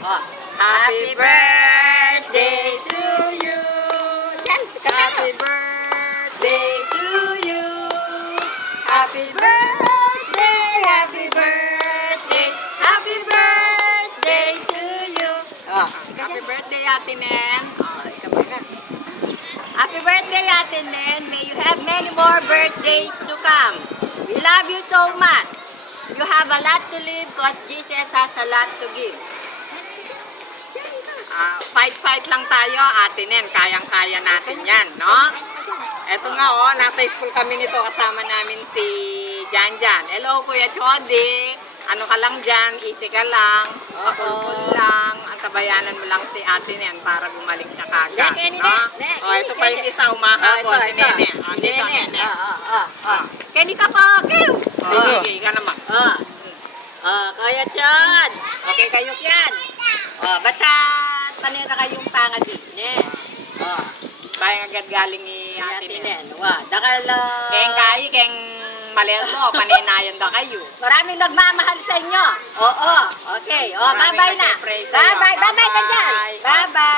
Oh. Happy birthday to you. Yan, happy birthday to you. Happy birthday, happy birthday, happy birthday to you. Oh. Happy birthday, Ate Nen. Happy birthday, Ate Nen. May you have many more birthdays to come. We love you so much. You have a lot to live because Jesus has a lot to give. Fight lang tayo, Ate Nen. Kayang-kaya natin yan, no? Eto nga, nasa school kami nito. Kasama namin si Janjan. Hello, Kuya Chody. Ano ka lang dyan? Easy ka lang. Pakul lang. Antabayanan mo lang si Ate Nen para bumalik siya kagad. Ito pa yung isa umahabol. Si Nene. Dito, Nene. Kenny ka po, Kiw! Sige, ka naman. Kaya Chad. Okay kayo yan. Basta panira kayong pangadi. Ne. Bayang agad galing ni Ate Nen. Dakal. Keng kayi, keng malerdo. Paninayan da kayo. Maraming nagmamahal sa inyo. Oo. Okay. Bye-bye na. Maraming nag-surprise sa'yo. Bye-bye. Bye-bye ka dyan. Bye-bye. Bye-bye.